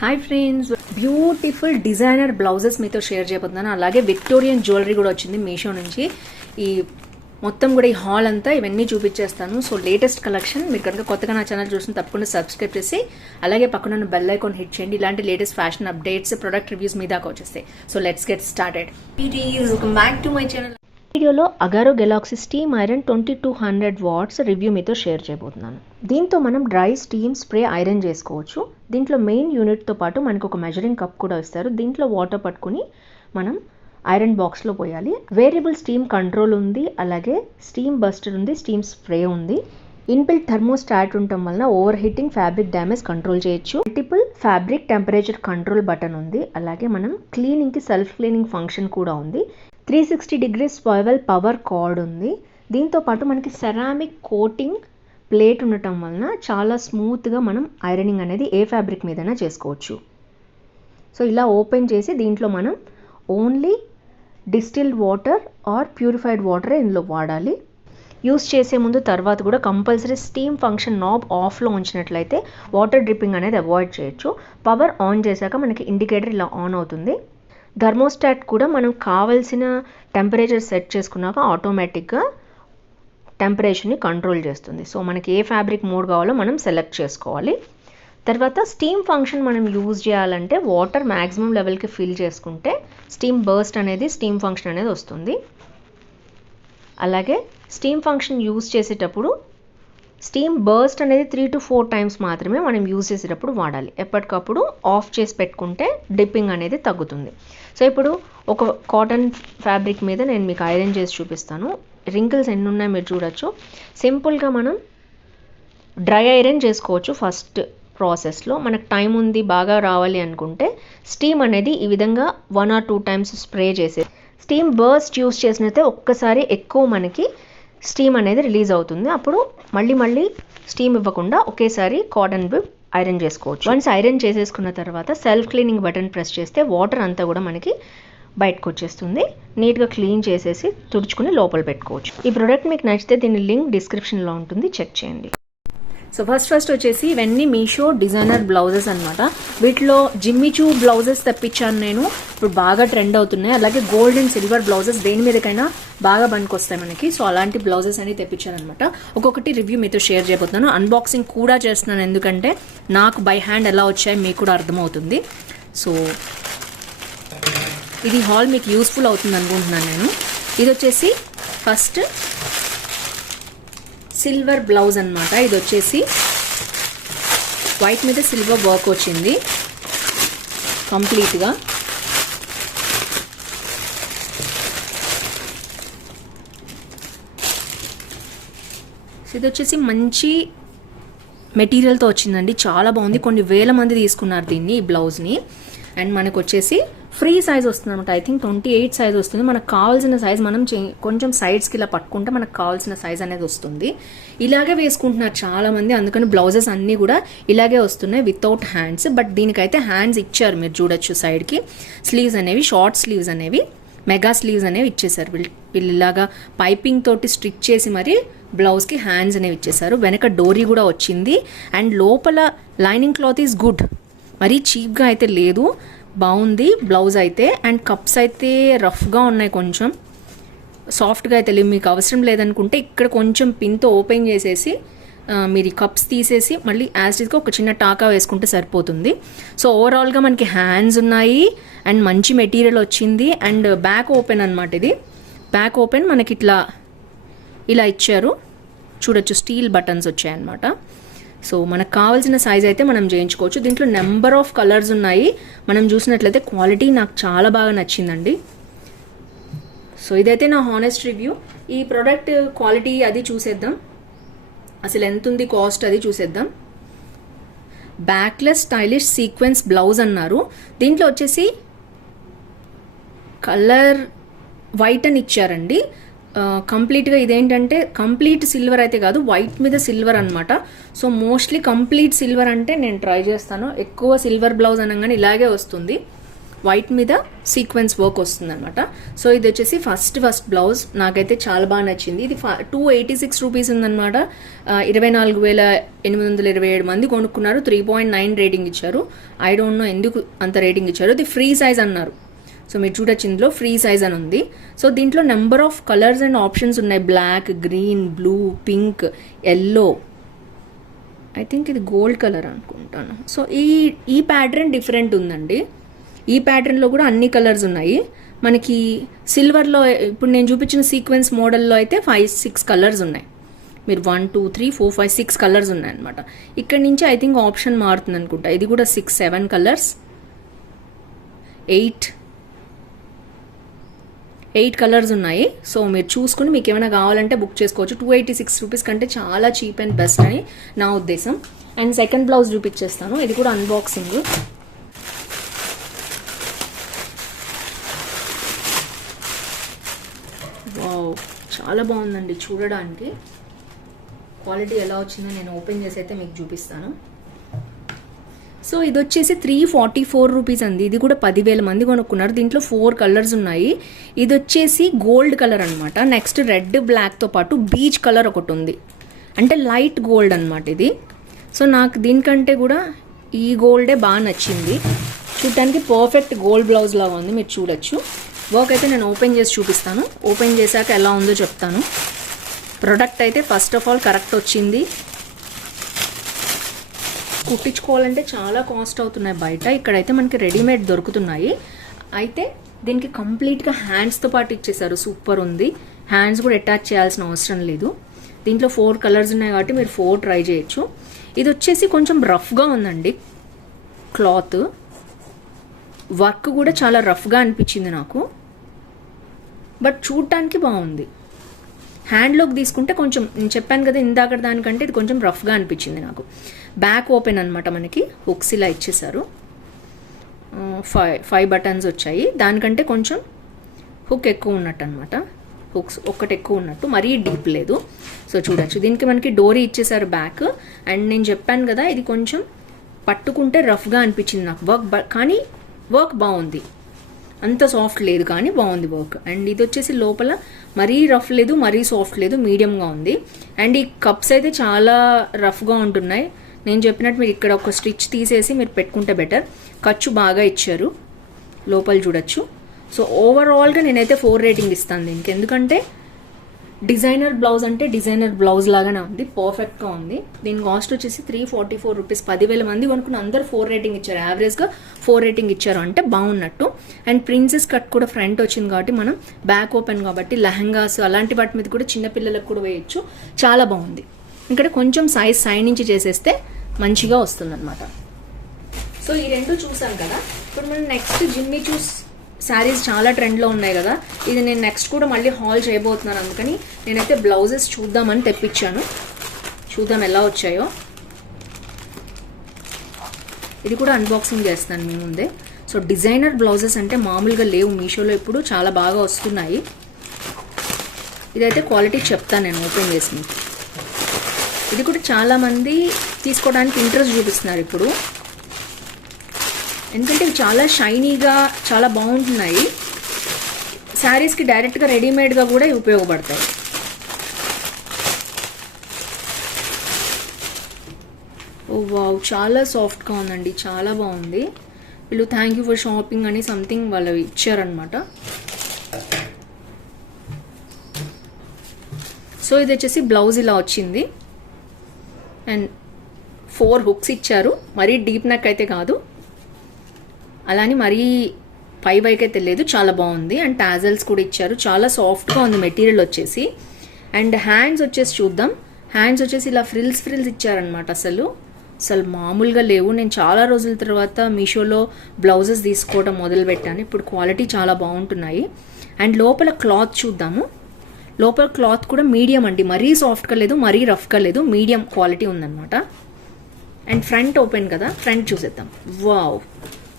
Hi friends, beautiful designer blouses మీతో share చేయబోతున్నాను. అలాగే విక్టోరియన్ జ్యువెలరీ కూడా వచ్చింది మీషో నుంచి. ఈ మొత్తం కూడా ఈ హాల్ అంతా ఇవన్నీ చూపించేస్తాను. So latest collection. మీరు కనుక కొత్తగా నా ఛానల్ చూసిన తప్పకుండా సబ్స్క్రైబ్ చేసి అలాగే పక్కన బెల్ ఐకాన్ హిట్ చేయండి. ఇలాంటి latest fashion updates, product reviews మీ దాకా వచ్చేస్తాయి. So let's get started. Welcome back to my channel. వీడియోలో Agaro Galaxy steam iron 2200 watts review మీతో షేర్ చేయబోతున్నాను. దీంతో మనం డ్రై, స్టీమ్, స్ప్రే ఐరన్ చేసుకోవచ్చు. దీంట్లో మెయిన్ యూనిట్తో పాటు మనకు ఒక మెజరింగ్ కప్ కూడా ఇస్తారు. దీంట్లో వాటర్ పట్టుకుని మనం ఐరన్ బాక్స్లో పోయాలి. వేరియబుల్ స్టీమ్ కంట్రోల్ ఉంది, అలాగే స్టీమ్ బస్టర్ ఉంది, స్టీమ్ స్ప్రే ఉంది. ఇన్బిల్ట్ థర్మోస్టాట్ ఉండటం వలన over heating, fabric damage control చేయొచ్చు. Multiple fabric temperature control button ఉంది. అలాగే మనం క్లీనింగ్కి సెల్ఫ్ క్లీనింగ్ ఫంక్షన్ కూడా ఉంది. 360 డిగ్రీస్ స్పాయివల్ పవర్ కార్డ్ ఉంది. దీంతో పాటు మనకి సెరామిక్ కోటింగ్ ప్లేట్ ఉండటం వలన చాలా స్మూత్గా మనం ఐరనింగ్ అనేది ఏ ఫ్యాబ్రిక్ మీదైనా చేసుకోవచ్చు. సో ఇలా ఓపెన్ చేసి దీంట్లో మనం only distilled water or purified water ఇందులో వాడాలి. యూస్ చేసే ముందు తర్వాత కూడా కంపల్సరీ స్టీమ్ ఫంక్షన్ నాబ్ ఆఫ్లో ఉంచినట్లయితే వాటర్ డ్రిప్పింగ్ అనేది అవాయిడ్ చేయొచ్చు. పవర్ ఆన్ చేశాక మనకి ఇండికేటర్ ఇలా ఆన్ అవుతుంది. థర్మోస్టాట్ కూడా మనం కావాల్సిన టెంపరేచర్ సెట్ చేసుకున్నాక ఆటోమేటిక్గా టెంపరేచర్ని కంట్రోల్ చేస్తుంది. సో మనకి ఏ ఫ్యాబ్రిక్ మోడ్ కావాలో మనం సెలెక్ట్ చేసుకోవాలి. తర్వాత స్టీమ్ ఫంక్షన్ మనం యూజ్ చేయాలంటే వాటర్ మ్యాక్సిమం లెవెల్కి ఫిల్ చేసుకుంటే స్టీమ్ బర్స్ట్ అనేది, స్టీమ్ ఫంక్షన్ అనేది వస్తుంది. అలాగే స్టీమ్ ఫంక్షన్ యూజ్ చేసేటప్పుడు స్టీమ్ బర్స్ట్ అనేది 3 to 4 టైమ్స్ మాత్రమే మనం యూజ్ చేసేటప్పుడు వాడాలి. ఎప్పటికప్పుడు ఆఫ్ చేసి పెట్టుకుంటే డిప్పింగ్ అనేది తగ్గుతుంది. సో ఇప్పుడు ఒక కాటన్ ఫ్యాబ్రిక్ మీద నేను మీకు ఐరన్ చేసి చూపిస్తాను. రింకిల్స్ ఎన్ని ఉన్నాయో మీరు చూడొచ్చు. సింపుల్గా మనం డ్రై ఐరన్ చేసుకోవచ్చు. ఫస్ట్ ప్రాసెస్లో మనకు టైం ఉంది, బాగా రావాలి అనుకుంటే స్టీమ్ అనేది ఈ విధంగా 1 or 2 టైమ్స్ స్ప్రే చేసే స్టీమ్ బర్స్ట్ యూజ్ చేసినైతే ఒక్కసారి ఎక్కువ మనకి స్టీమ్ అనేది రిలీజ్ అవుతుంది. అప్పుడు మళ్ళీ స్టీమ్ ఇవ్వకుండా ఒకేసారి కాటన్ బిబ్ ఐరన్ చేసుకోవచ్చు. వన్స్ ఐరన్ చేసేసుకున్న తర్వాత సెల్ఫ్ క్లీనింగ్ బటన్ ప్రెస్ చేస్తే వాటర్ అంతా కూడా మనకి బయటకు వచ్చేస్తుంది. నీట్గా క్లీన్ చేసేసి తుడుచుకుని లోపల పెట్టుకోవచ్చు. ఈ ప్రోడక్ట్ మీకు నచ్చితే దీని లింక్ డిస్క్రిప్షన్లో ఉంటుంది, చెక్ చేయండి. సో ఫస్ట్ వచ్చేసి ఇవన్నీ మీషో డిజైనర్ బ్లౌజెస్ అనమాట. వీటిలో జిమ్మిచూ బ్లౌజెస్ తెప్పించాను నేను. ఇప్పుడు బాగా ట్రెండ్ అవుతున్నాయి. అలాగే గోల్డ్ అండ్ సిల్వర్ బ్లౌజెస్ దేని మీదకైనా బాగా పనికొస్తాయి మనకి. సో అలాంటి బ్లౌజెస్ అని తెప్పించాను అనమాట. ఒక్కొక్కటి రివ్యూ మీతో షేర్ చేయబోతున్నాను. అన్బాక్సింగ్ కూడా చేస్తున్నాను, ఎందుకంటే నాకు బై హ్యాండ్ ఎలా వచ్చాయో మీకు కూడా అర్థమవుతుంది. సో ఇది హాల్ మీకు యూస్ఫుల్ అవుతుంది అనుకుంటున్నాను నేను. ఇది వచ్చేసి ఫస్ట్ సిల్వర్ బ్లౌజ్ అనమాట. ఇది వచ్చేసి వైట్ మీద సిల్వర్ వర్క్ వచ్చింది కంప్లీట్గా. ఇది వచ్చేసి మంచి మెటీరియల్తో వచ్చిందండి, చాలా బాగుంది. కొన్ని వేల మంది తీసుకున్నారు దీన్ని, ఈ బ్లౌజ్ని. అండ్ మనకు వచ్చేసి ఫ్రీ సైజ్ వస్తుంది అనమాట. ఐ థింక్ 28 సైజ్ వస్తుంది. మనకు కావాల్సిన సైజ్ మనం కొంచెం సైడ్స్కి ఇలా పట్టుకుంటే మనకు కావాల్సిన సైజ్ అనేది వస్తుంది. ఇలాగే వేసుకుంటున్నారు చాలా మంది, అందుకని బ్లౌజెస్ అన్నీ కూడా ఇలాగే వస్తున్నాయి వితౌట్ హ్యాండ్స్. బట్ దీనికైతే హ్యాండ్స్ ఇచ్చారు, మీరు చూడొచ్చు. సైడ్కి స్లీవ్స్ అనేవి, షార్ట్ స్లీవ్స్ అనేవి, మెగా స్లీవ్స్ అనేవి ఇచ్చేసారు. వీళ్ళు ఇలాగా పైపింగ్ తోటి స్టిచ్ చేసి మరి బ్లౌజ్కి హ్యాండ్స్ అనేవి ఇచ్చేసారు. వెనక డోరీ కూడా వచ్చింది. అండ్ లోపల లైనింగ్ క్లాత్ ఈజ్ గుడ్, మరీ చీప్గా అయితే లేదు, బాగుంది బ్లౌజ్ అయితే. అండ్ కప్స్ అయితే రఫ్గా ఉన్నాయి, కొంచెం సాఫ్ట్గా అయితే లేవు. మీకు అవసరం లేదనుకుంటే ఇక్కడ కొంచెం పిన్తో ఓపెన్ చేసేసి మీరు ఈ కప్స్ తీసేసి మళ్ళీ యాస్టిస్గా ఒక చిన్న టాకా వేసుకుంటే సరిపోతుంది. సో ఓవరాల్గా మనకి హ్యాండ్స్ ఉన్నాయి అండ్ మంచి మెటీరియల్ వచ్చింది. అండ్ బ్యాక్ ఓపెన్ అనమాట. ఇది బ్యాక్ ఓపెన్ మనకి ఇలా ఇచ్చారు, చూడొచ్చు. స్టీల్ బటన్స్ వచ్చాయన్నమాట. సో మనకు కావాల్సిన సైజ్ అయితే మనం చేయించుకోవచ్చు. దీంట్లో నెంబర్ ఆఫ్ కలర్స్ ఉన్నాయి. మనం చూసినట్లయితే క్వాలిటీ నాకు చాలా బాగా నచ్చిందండి. సో ఇదైతే నా హానెస్ట్ రివ్యూ. ఈ ప్రోడక్ట్ క్వాలిటీ అది చూసేద్దాం, అసలు ఎంత ఉంది కాస్ట్ అది చూసేద్దాం. బ్యాక్లెస్ స్టైలిష్ సీక్వెన్స్ బ్లౌజ్ అన్నారు. దీంట్లో వచ్చేసి కలర్ వైట్ అని ఇచ్చారండి. కంప్లీట్గా ఇదేంటంటే కంప్లీట్ సిల్వర్ అయితే కాదు, వైట్ మీద సిల్వర్ అనమాట. సో మోస్ట్లీ కంప్లీట్ సిల్వర్ అంటే నేను ట్రై చేస్తాను. ఎక్కువ సిల్వర్ బ్లౌజ్ అనగానే ఇలాగే వస్తుంది. వైట్ మీద సీక్వెన్స్ వర్క్ వస్తుంది అనమాట. సో ఇది వచ్చేసి ఫస్ట్ బ్లౌజ్. నాకైతే చాలా బాగా నచ్చింది. ఇది 286 రూపీస్ ఉందన్నమాట. 24,827 మంది కొనుక్కున్నారు. 3.9 రేటింగ్ ఇచ్చారు. ఐ డోంట్ నో ఎందుకు అంత రేటింగ్ ఇచ్చారు. ఇది ఫ్రీ సైజ్ అన్నారు. సో మీరు చూడొచ్చు, ఇందులో ఫ్రీ సైజ్ అని ఉంది. సో దీంట్లో number of colours and options ఉన్నాయి. Black, green, blue, pink, yellow, I think ఇది గోల్డ్ కలర్ అనుకుంటాను. సో ఈ ప్యాటర్న్ డిఫరెంట్ ఉందండి. ఈ ప్యాటర్న్లో కూడా అన్ని కలర్స్ ఉన్నాయి. మనకి సిల్వర్లో ఇప్పుడు నేను చూపించిన సీక్వెన్స్ మోడల్లో అయితే 5-6 కలర్స్ ఉన్నాయి. మీరు 1 2 3 4 5 6 కలర్స్ ఉన్నాయన్నమాట. ఇక్కడ నుంచి ఐ థింక్ ఆప్షన్ మారుతుంది అనుకుంటా. ఇది కూడా 6-7 కలర్స్, 8 కలర్స్ ఉన్నాయి. సో మీరు చూసుకుని మీకు ఏమైనా కావాలంటే బుక్ చేసుకోవచ్చు. 286 రూపీస్ కంటే చాలా చీప్ అండ్ బెస్ట్ అని నా ఉద్దేశం. అండ్ సెకండ్ బ్లౌజ్ చూపించేస్తాను. ఇది కూడా అన్బాక్సింగ్. వావ్, చాలా బాగుందండి చూడడానికి. క్వాలిటీ ఎలా వచ్చిందో నేను ఓపెన్ చేసి అయితే మీకు చూపిస్తాను. సో ఇది వచ్చేసి 344 రూపీస్ అండి. ఇది కూడా 10,000 మంది కొనుక్కున్నారు. దీంట్లో 4 కలర్స్ ఉన్నాయి. ఇది వచ్చేసి గోల్డ్ కలర్ అనమాట. నెక్స్ట్ రెడ్, బ్లాక్తో పాటు బీచ్ కలర్ ఒకటి ఉంది, అంటే లైట్ గోల్డ్ అనమాట ఇది. సో నాకు దీనికంటే కూడా ఈ గోల్డే బాగా నచ్చింది. చూడటానికి పర్ఫెక్ట్ గోల్డ్ బ్లౌజ్ లాగా ఉంది. మీరు చూడొచ్చు. వర్క్ అయితే నేను ఓపెన్ చేసి చూపిస్తాను. ఓపెన్ చేశాక ఎలా ఉందో చెప్తాను. ప్రొడక్ట్ అయితే ఫస్ట్ ఆఫ్ ఆల్ కరెక్ట్ వచ్చింది. కుట్టించుకోవాలంటే చాలా కాస్ట్ అవుతున్నాయి బయట. ఇక్కడైతే మనకి రెడీమేడ్ దొరుకుతున్నాయి. అయితే దీనికి కంప్లీట్గా హ్యాండ్స్తో పాటు ఇచ్చేసారు. సూపర్ ఉంది. హ్యాండ్స్ కూడా అటాచ్ చేయాల్సిన అవసరం లేదు. దీంట్లో 4 కలర్స్ ఉన్నాయి కాబట్టి మీరు 4 ట్రై చేయొచ్చు. ఇది వచ్చేసి కొంచెం రఫ్గా ఉందండి క్లాత్. వర్క్ కూడా చాలా రఫ్గా అనిపించింది నాకు, బట్ చూడటానికి బాగుంది. హ్యాండ్లోకి తీసుకుంటే కొంచెం, నేను చెప్పాను కదా ఇందాక దానికంటే ఇది కొంచెం రఫ్గా అనిపించింది నాకు. బ్యాక్ ఓపెన్ అనమాట. మనకి హుక్స్ ఇలా ఇచ్చేసారు. 5 బటన్స్ వచ్చాయి. దానికంటే కొంచెం హుక్ ఎక్కువ ఉన్నట్టు అనమాట. హుక్స్ ఒక్కటి ఎక్కువ ఉన్నట్టు, మరీ డీప్ లేదు. సో చూడొచ్చు. దీనికి మనకి డోరీ ఇచ్చేసారు బ్యాక్. అండ్ నేను చెప్పాను కదా ఇది కొంచెం పట్టుకుంటే రఫ్గా అనిపించింది నాకు వర్క్, కానీ వర్క్ బాగుంది. అంత సాఫ్ట్ లేదు కానీ బాగుంది వర్క్. అండ్ ఇది వచ్చేసి లోపల మరీ రఫ్ లేదు, మరీ సాఫ్ట్ లేదు, మీడియంగా ఉంది. అండ్ ఈ కప్స్ అయితే చాలా రఫ్గా ఉంటున్నాయి. నేను చెప్పినట్టు మీరు ఇక్కడ ఒక స్టిచ్ తీసేసి మీరు పెట్టుకుంటే బెటర్. ఖర్చు బాగా ఇచ్చారు. లోపల చూడొచ్చు. సో ఓవరాల్గా నేనైతే 4 రేటింగ్ ఇస్తాను దీనికి. ఎందుకంటే డిజైనర్ బ్లౌజ్ అంటే డిజైనర్ బ్లౌజ్ లాగానే ఉంది. పర్ఫెక్ట్గా ఉంది. దీని కాస్ట్ వచ్చేసి 344 రూపీస్. 10,000 మంది కొనుక్కున్న అందరూ 4 రేటింగ్ ఇచ్చారు. యావరేజ్గా 4 రేటింగ్ ఇచ్చారు అంటే బాగున్నట్టు. అండ్ ప్రిన్సెస్ కట్ కూడా ఫ్రంట్ వచ్చింది కాబట్టి మనం బ్యాక్ ఓపెన్ కాబట్టి లెహంగాస్ అలాంటి వాటి మీద కూడా చిన్నపిల్లలకు కూడా వేయచ్చు. చాలా బాగుంది. ఇక్కడ కొంచెం సైడ్ నుంచి చేసేస్తే మంచిగా వస్తుందన్నమాట. సో ఈ 2 చూసాం కదా. ఇప్పుడు మనం నెక్స్ట్ జిమ్మి చూస్ శారీస్ చాలా ట్రెండ్లో ఉన్నాయి కదా. ఇది నేను నెక్స్ట్ కూడా మళ్ళీ హాల్ చేయబోతున్నాను. అందుకని నేనైతే బ్లౌజెస్ చూద్దామని తెప్పించాను. చూద్దాం ఎలా వచ్చాయో. ఇది కూడా అన్బాక్సింగ్ చేస్తాను మీ ముందే. సో డిజైనర్ బ్లౌజెస్ అంటే మామూలుగా లేవు మీషోలో, ఇప్పుడు చాలా బాగా వస్తున్నాయి. ఇదైతే క్వాలిటీ చెప్తాను నేను ఓపెన్ చేసి. ఇది కూడా చాలామంది తీసుకోవడానికి ఇంట్రెస్ట్ చూపిస్తున్నారు ఇప్పుడు, ఎందుకంటే ఇవి చాలా షైనీగా చాలా బాగుంటున్నాయి. శారీస్కి డైరెక్ట్గా రెడీమేడ్గా కూడా ఉపయోగపడతాయి. ఓ వావ్, చాలా సాఫ్ట్గా ఉందండి, చాలా బాగుంది. వీళ్ళు థ్యాంక్ యూ ఫర్ షాపింగ్ అని సంథింగ్ వాళ్ళు ఇచ్చారనమాట. సో ఇది వచ్చేసి బ్లౌజ్ ఇలా వచ్చింది. అండ్ 4 హుక్స్ ఇచ్చారు. మరీ డీప్ నెక్ అయితే కాదు, అలానే మరీ పై వైకి అయితే లేదు. చాలా బాగుంది. అండ్ టాజల్స్ కూడా ఇచ్చారు. చాలా సాఫ్ట్గా ఉంది మెటీరియల్ వచ్చేసి. అండ్ హ్యాండ్స్ వచ్చేసి చూద్దాం. హ్యాండ్స్ వచ్చేసి ఇలా ఫ్రిల్స్ ఇచ్చారనమాట. అసలు మామూలుగా లేవు. నేను చాలా రోజుల తర్వాత మీషోలో బ్లౌజెస్ తీసుకోవడం మొదలుపెట్టాను. ఇప్పుడు క్వాలిటీ చాలా బాగుంటున్నాయి. అండ్ లోపల క్లాత్ చూద్దాము. లోపల క్లాత్ కూడా మీడియం అండి, మరీ సాఫ్ట్గా లేదు, మరీ రఫ్గా లేదు, మీడియం క్వాలిటీ ఉందన్నమాట. అండ్ ఫ్రంట్ ఓపెన్ కదా, ఫ్రంట్ చూసేద్దాం. Wow,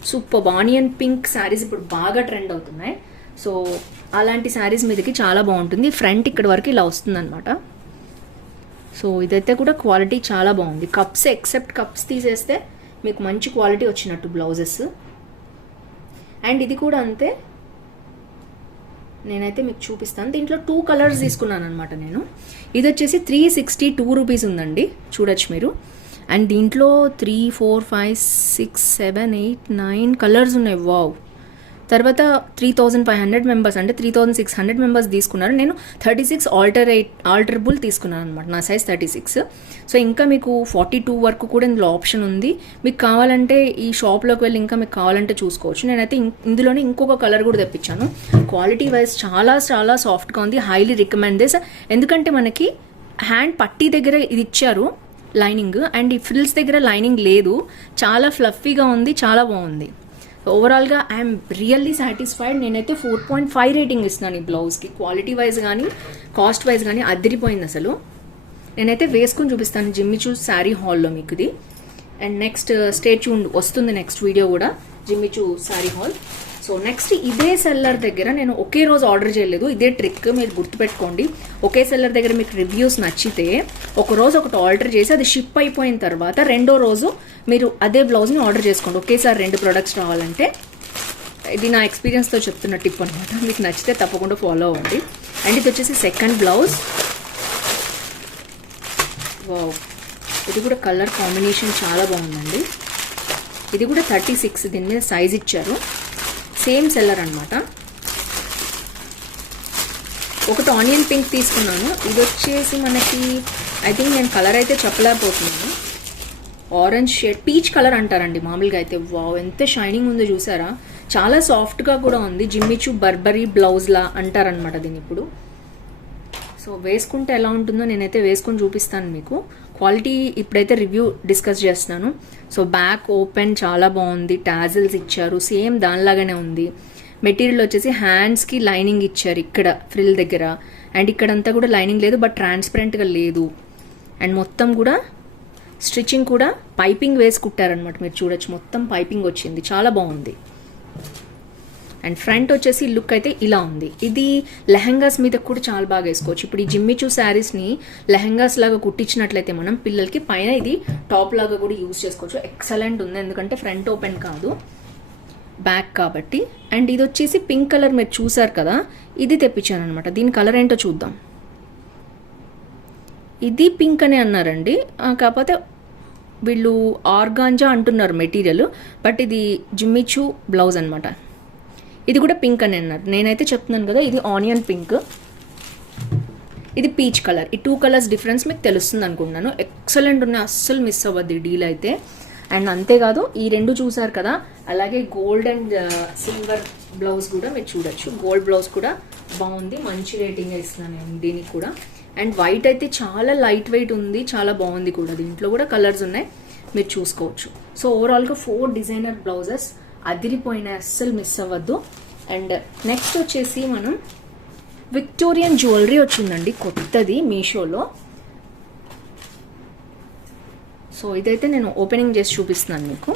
super. Onion pink saris ఇప్పుడు బాగా ట్రెండ్ అవుతున్నాయి. సో అలాంటి శారీస్ మీదకి చాలా బాగుంటుంది. ఫ్రంట్ ఇక్కడ వరకు ఇలా వస్తుందన్నమాట. సో ఇదైతే కూడా క్వాలిటీ చాలా బాగుంది. కప్స్ ఎక్సెప్ట్ కప్స్ తీసేస్తే మీకు మంచి క్వాలిటీ వచ్చినట్టు బ్లౌజెస్. అండ్ ఇది కూడా అంతే, నేనైతే మీకు చూపిస్తాను. దీంట్లో 2 కలర్స్ తీసుకున్నాను అనమాట నేను. ఇది వచ్చేసి 362 రూపీస్ ఉందండి, చూడొచ్చు మీరు. అండ్ దీంట్లో 3, 4, 5, 6, 7, 8, 9 కలర్స్ ఉన్నాయి. వావ్. తర్వాత 3500 మెంబర్స్ అంటే 3600 మెంబర్స్ తీసుకున్నారు. నేను 36 ఆల్టరబుల్ తీసుకున్నాను అనమాట, నా సైజ్ 36. సో ఇంకా మీకు 42 వరకు కూడా ఇందులో ఆప్షన్ ఉంది. మీకు కావాలంటే ఈ షాప్లోకి వెళ్ళి ఇంకా మీకు కావాలంటే చూసుకోవచ్చు. నేనైతే ఇందులోనే ఇంకొక కలర్ కూడా తెప్పించాను. క్వాలిటీ వైజ్ చాలా చాలా సాఫ్ట్గా ఉంది, హైలీ రికమెండ్ దిస్. ఎందుకంటే మనకి హ్యాండ్ పట్టీ దగ్గర ఇది ఇచ్చారు లైనింగ్, అండ్ ఈ ఫ్రిల్స్ దగ్గర లైనింగ్ లేదు. చాలా ఫ్లఫీగా ఉంది, చాలా బాగుంది. ఓవరాల్గా ఐఎమ్ రియల్లీ సాటిస్ఫైడ్. నేనైతే 4.5 రేటింగ్ ఇస్తున్నాను ఈ బ్లౌజ్కి. క్వాలిటీ వైజ్ కానీ కాస్ట్ వైజ్ కానీ అదిరిపోయింది అసలు. నేనైతే వేసుకుని చూపిస్తాను జిమ్మి చూ శారీ హాల్లో మీకు ఇది. అండ్ నెక్స్ట్ స్టే ట్యూన్డ్, వస్తుంది నెక్స్ట్ వీడియో కూడా జిమ్మి చూ శారీ హాల్. సో నెక్స్ట్ ఇదే సెల్లర్ దగ్గర నేను ఒకే రోజు ఆర్డర్ చేయలేదు, ఇదే ట్రిక్ మీరు గుర్తుపెట్టుకోండి. ఒకే సెల్లర్ దగ్గర మీకు రివ్యూస్ నచ్చితే ఒక రోజు ఒకటి ఆర్డర్ చేసి అది షిప్ అయిపోయిన తర్వాత రెండో రోజు మీరు అదే బ్లౌజ్ని ఆర్డర్ చేసుకోండి, ఒకేసారి 2 ప్రొడక్ట్స్ రావాలంటే. ఇది నా ఎక్స్పీరియన్స్తో చెప్తున్న టిప్ అనమాట, మీకు నచ్చితే తప్పకుండా ఫాలో అవ్వండి. అండ్ ఇది వచ్చేసి సెకండ్ బ్లౌజ్. వావ్, ఇది కూడా కలర్ కాంబినేషన్ చాలా బాగుందండి. ఇది కూడా 36, దీని మీద సైజ్ ఇచ్చారు, సేమ్ సెల్లర్ అనమాట. ఒకటి ఆనియన్ పింక్ తీసుకున్నాను. ఇది వచ్చేసి మనకి ఐ థింక్ నేను కలర్ అయితే చెప్పలేకపోతున్నాను, ఆరెంజ్ షేడ్, పీచ్ కలర్ అంటారండి మామూలుగా అయితే. వావ్, ఎంత షైనింగ్ ఉందో చూసారా, చాలా సాఫ్ట్గా కూడా ఉంది. జిమ్మిచూ బర్బరీ బ్లౌజ్లా అంటారనమాట దీన్ని ఇప్పుడు. సో వేసుకుంటే ఎలా ఉంటుందో నేనైతే వేసుకొని చూపిస్తాను మీకు. క్వాలిటీ ఇప్పుడైతే రివ్యూ డిస్కస్ చేస్తున్నాను. సో బ్యాక్ ఓపెన్ చాలా బాగుంది, టాజిల్స్ ఇచ్చారు, సేమ్ దానిలాగానే ఉంది. మెటీరియల్ వచ్చేసి హ్యాండ్స్కి లైనింగ్ ఇచ్చారు ఇక్కడ ఫ్రిల్ దగ్గర, అండ్ ఇక్కడంతా కూడా లైనింగ్ లేదు, బట్ ట్రాన్స్పరెంట్గా లేదు. అండ్ మొత్తం కూడా స్టిచ్చింగ్ కూడా పైపింగ్ వేసి కుట్టారనమాట, మీరు చూడొచ్చు మొత్తం పైపింగ్ వచ్చింది, చాలా బాగుంది. అండ్ ఫ్రంట్ వచ్చేసి లుక్ అయితే ఇలా ఉంది. ఇది లెహంగాస్ మీద కూడా చాలా బాగా వేసుకోవచ్చు. ఇప్పుడు ఈ జిమ్మిచూ శారీస్ని లెహంగాస్ లాగా కుట్టించినట్లయితే మనం పిల్లలకి పైన ఇది టాప్ లాగా కూడా యూజ్ చేసుకోవచ్చు. ఎక్సలెంట్ ఉంది, ఎందుకంటే ఫ్రంట్ ఓపెన్ కాదు, బ్యాక్ కాబట్టి. అండ్ ఇది వచ్చేసి పింక్ కలర్ మీరు చూసారు కదా, ఇది తెప్పించాను అనమాట. దీని కలర్ ఏంటో చూద్దాం. ఇది పింక్ అనే అన్నారండి, కాకపోతే వీళ్ళు ఆర్గాంజా అంటున్నారు మెటీరియల్, బట్ ఇది జిమ్మిచూ బ్లౌజ్ అనమాట. ఇది కూడా పింక్ అని అన్నారు, నేనైతే చెప్తున్నాను కదా ఇది ఆనియన్ పింక్, ఇది పీచ్ కలర్. ఈ 2 కలర్స్ డిఫరెన్స్ మీకు తెలుస్తుంది అనుకుంటున్నాను. ఎక్సలెంట్ ఉన్నాయి, అస్సలు మిస్ అవ్వద్ది డీల్ అయితే. అండ్ అంతేకాదు ఈ 2 చూసారు కదా, అలాగే గోల్డ్ అండ్ సిల్వర్ బ్లౌజ్ కూడా మీరు చూడొచ్చు. గోల్డ్ బ్లౌజ్ కూడా బాగుంది, మంచి రేటింగ్ ఇస్తున్నాను నేను దీనికి కూడా. అండ్ వైట్ అయితే చాలా లైట్ వెయిట్ ఉంది, చాలా బాగుంది కూడా. దీంట్లో కూడా కలర్స్ ఉన్నాయి, మీరు చూసుకోవచ్చు. సో ఓవరాల్గా 4 డిజైనర్ బ్లౌజెస్ అదిరిపోయిన, అస్సలు మిస్ అవ్వద్దు. అండ్ నెక్స్ట్ వచ్చేసి మనం విక్టోరియన్ జ్యువెలరీ వచ్చిందండి కొత్తది మీషోలో. సో ఇదైతే నేను ఓపెనింగ్ చేసి చూపిస్తున్నాను మీకు.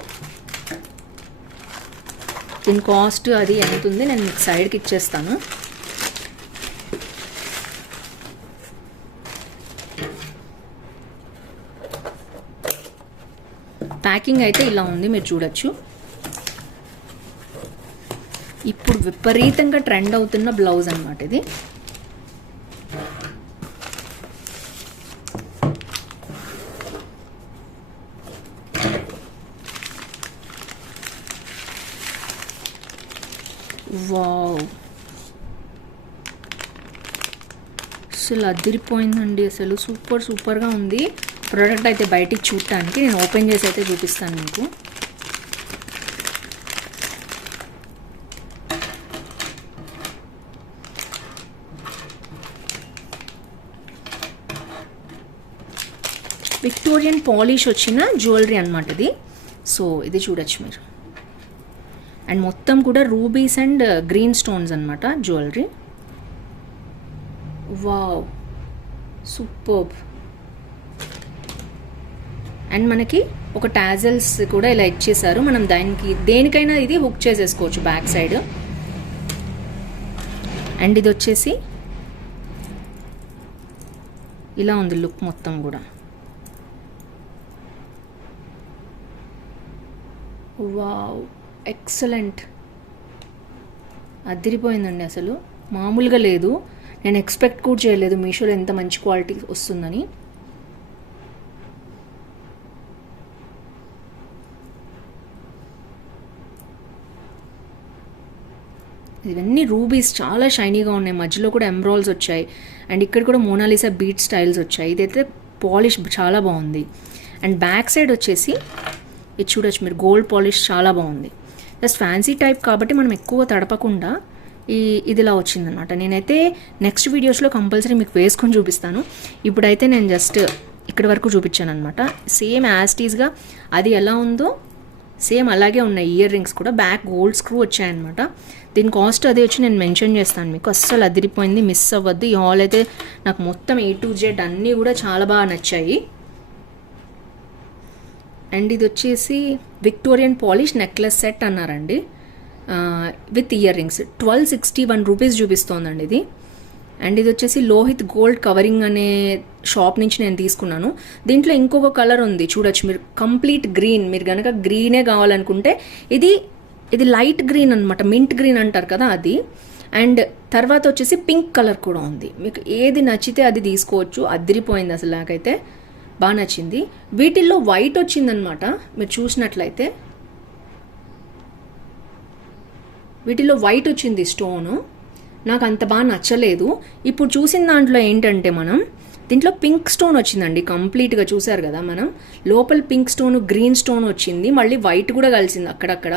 దీని కాస్ట్ అది ఎంత ఉంది నేను మీకు సైడ్కి ఇచ్చేస్తాను. ప్యాకింగ్ అయితే ఇలా ఉంది, మీరు చూడొచ్చు. ఇప్పుడు విపరీతంగా ట్రెండ్ అవుతున్న బ్లౌజ్ అన్నమాట ఇది. వావ్, అసలు అదిరిపోయిందండి, అసలు సూపర్గా ఉంది ప్రోడక్ట్ అయితే. బయటికి చూడటానికి నేను ఓపెన్ చేసి అయితే చూపిస్తాను మీకు. విక్టోరియన్ పాలిష్ వచ్చిన జ్యువెలరీ అనమాట ఇది. సో ఇది చూడొచ్చు మీరు. అండ్ మొత్తం కూడా రూబీస్ అండ్ గ్రీన్ స్టోన్స్ అనమాట జ్యువెలరీ. Wow, superb. అండ్ మనకి ఒక టాజల్స్ కూడా ఇలా ఇచ్చేసారు, మనం దేనికైనా ఇది హుక్ చేసేసుకోవచ్చు బ్యాక్ సైడ్. అండ్ ఇది వచ్చేసి ఇలా ఉంది లుక్ మొత్తం కూడా. వావ్, ఎక్సలెంట్, అదిరిపోయిందండి, అసలు మామూలుగా లేదు. నేను ఎక్స్పెక్ట్ కూడా చేయలేదు మీషోలో ఎంత మంచి క్వాలిటీ వస్తుందని. ఇవన్నీ రూబీస్ చాలా షైనీగా ఉన్నాయి, మధ్యలో కూడా ఎమ్రాల్స్ వచ్చాయి, అండ్ ఇక్కడ కూడా మోనాలిసా బీట్ స్టైల్స్ వచ్చాయి. ఇదైతే పాలిష్ చాలా బాగుంది. అండ్ బ్యాక్ సైడ్ వచ్చేసి ఇది చూడొచ్చు మీరు, గోల్డ్ పాలిష్ చాలా బాగుంది. జస్ట్ ఫ్యాన్సీ టైప్ కాబట్టి మనం ఎక్కువ తడపకుండా ఇదిలా వచ్చిందనమాట. నేనైతే నెక్స్ట్ వీడియోస్లో కంపల్సరీ మీకు వేసుకొని చూపిస్తాను. ఇప్పుడైతే నేను జస్ట్ ఇక్కడ వరకు చూపించాను అనమాట. సేమ్ యాస్టీస్గా అది ఎలా ఉందో సేమ్ అలాగే ఉన్నాయి. ఇయర్ రింగ్స్ కూడా బ్యాక్ గోల్డ్ స్క్రూ వచ్చాయన్నమాట. దీని కాస్ట్ అది వచ్చి నేను మెన్షన్ చేస్తాను మీకు. అస్సలు అదిరిపోయింది, మిస్ అవ్వద్దు. ఈ హాల్ అయితే నాకు మొత్తం A to Z అన్నీ కూడా చాలా బాగా నచ్చాయి. అండ్ ఇది వచ్చేసి విక్టోరియన్ పాలిష్ నెక్లెస్ సెట్ అన్నారండి, విత్ ఇయర్ రింగ్స్. 1261 రూపీస్ చూపిస్తోందండి ఇది. అండ్ ఇది వచ్చేసి లోహిత్ గోల్డ్ కవరింగ్ అనే షాప్ నుంచి నేను తీసుకున్నాను. దీంట్లో ఇంకొక కలర్ ఉంది చూడొచ్చు మీరు, కంప్లీట్ గ్రీన్. మీరు కనుక గ్రీనే కావాలనుకుంటే ఇది లైట్ గ్రీన్ అనమాట, మింట్ గ్రీన్ అంటారు కదా అది. అండ్ తర్వాత వచ్చేసి పింక్ కలర్ కూడా ఉంది. మీకు ఏది నచ్చితే అది తీసుకోవచ్చు. అదిరిపోయింది అసలు, నాకైతే బాగా నచ్చింది. వీటిల్లో వైట్ వచ్చిందనమాట, మీరు చూసినట్లయితే వీటిల్లో వైట్ వచ్చింది స్టోను. నాకు అంత బాగా నచ్చలేదు. ఇప్పుడు చూసిన దాంట్లో ఏంటంటే మనం దీంట్లో పింక్ స్టోన్ వచ్చిందండి కంప్లీట్గా, చూసారు కదా మనం. లోపల పింక్ స్టోన్, గ్రీన్ స్టోన్ వచ్చింది, మళ్ళీ వైట్ కూడా కలిసింది అక్కడక్కడ.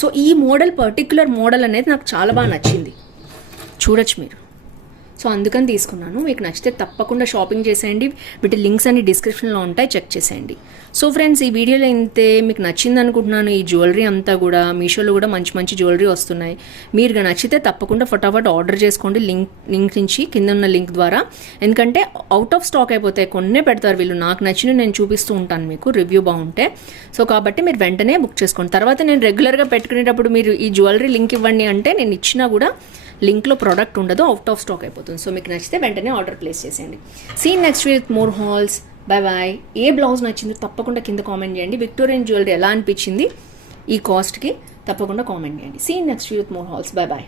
సో ఈ మోడల్, పర్టిక్యులర్ మోడల్ అనేది నాకు చాలా బాగా నచ్చింది, చూడొచ్చు మీరు. సో అందుకని తీసుకున్నాను. మీకు నచ్చితే తప్పకుండా షాపింగ్ చేసేయండి. వీటి లింక్స్ అన్ని డిస్క్రిప్షన్లో ఉంటాయి, చెక్ చేసేయండి. సో ఫ్రెండ్స్, ఈ వీడియోలో ఇంతే. మీకు నచ్చింది అనుకుంటున్నాను. ఈ జ్యువెలరీ అంతా కూడా మీషోలో కూడా మంచి మంచి జ్యువెలరీ వస్తున్నాయి. మీరు నచ్చితే తప్పకుండా ఫటాఫట్ ఆర్డర్ చేసుకోండి లింక్ నుంచి, కింద ఉన్న లింక్ ద్వారా. ఎందుకంటే అవుట్ ఆఫ్ స్టాక్ అయిపోతాయి, కొన్నే పెడతారు వీళ్ళు. నాకు నచ్చినవి నేను చూపిస్తూ ఉంటాను మీకు, రివ్యూ బాగుంటే. సో కాబట్టి మీరు వెంటనే బుక్ చేసుకోండి. తర్వాత నేను రెగ్యులర్గా పెట్టుకునేటప్పుడు మీరు ఈ జ్యువెలరీ లింక్ ఇవ్వండి అంటే నేను ఇచ్చినా కూడా లింక్లో ప్రోడక్ట్ ఉండదు, అవుట్ ఆఫ్ స్టాక్ అయిపోతుంది. సో మీకు నచ్చితే వెంటనే ఆర్డర్ ప్లేస్ చేసేయండి. See next with more hauls. Bye bye. ఏ బ్లౌజ్ నచ్చిందో తప్పకుండా కింద కామెంట్ చేయండి. విక్టోరియన్ జ్యువెలరీ ఎలా అనిపించింది ఈ కాస్ట్కి తప్పకుండా కామెంట్ చేయండి. See next with more hauls. Bye bye.